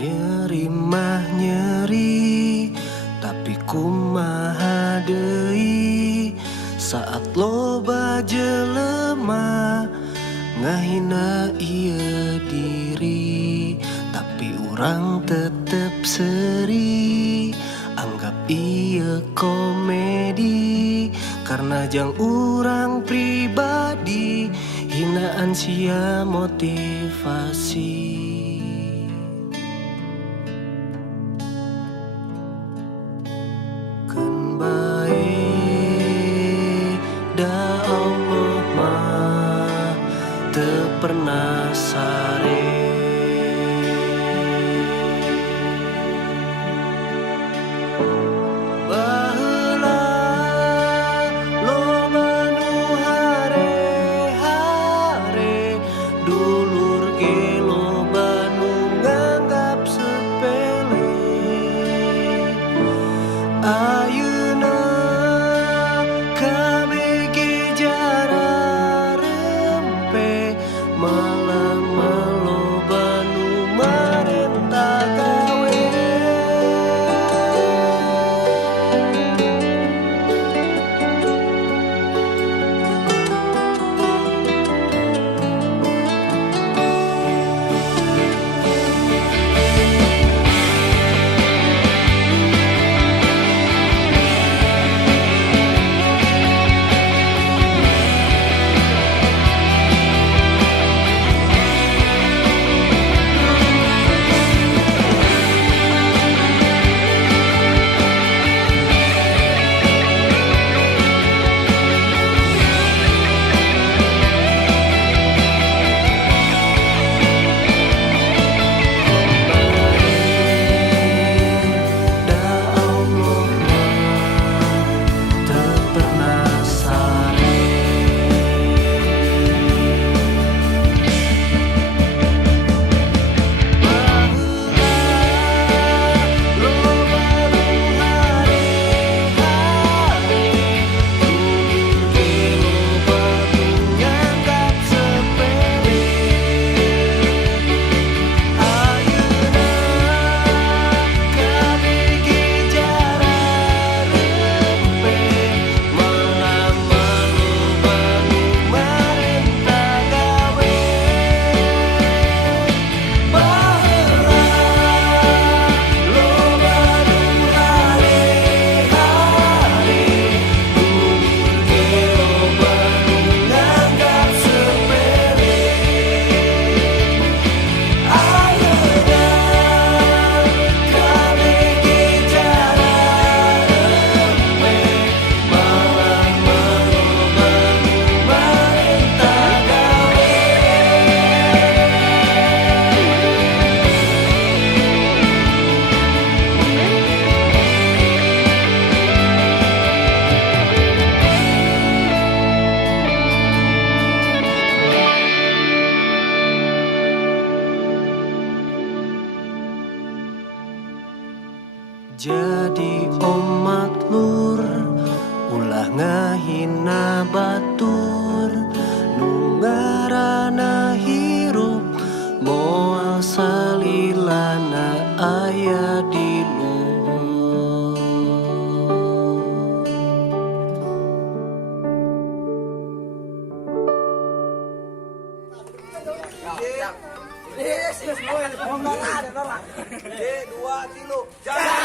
Nyeri mah nyeri, tapi kumaha deui saat loba jelema ngahina ieu diri, tapi urang tetep seuri anggap ieu komedi, karena jang urang pribadi hinaan sia motivasi. Keun bae da Allah mah teu pernah sare. Baheula loba nu hare-hare, dulur ge loba nu nganggap sepele. Ayeuna KBG jararempe, malah maloba nu marentah gawe. Jadi omat lur ulah ngahina batur, nu ngaranna hirup moal salilana aya di luhur. Yes, 2 3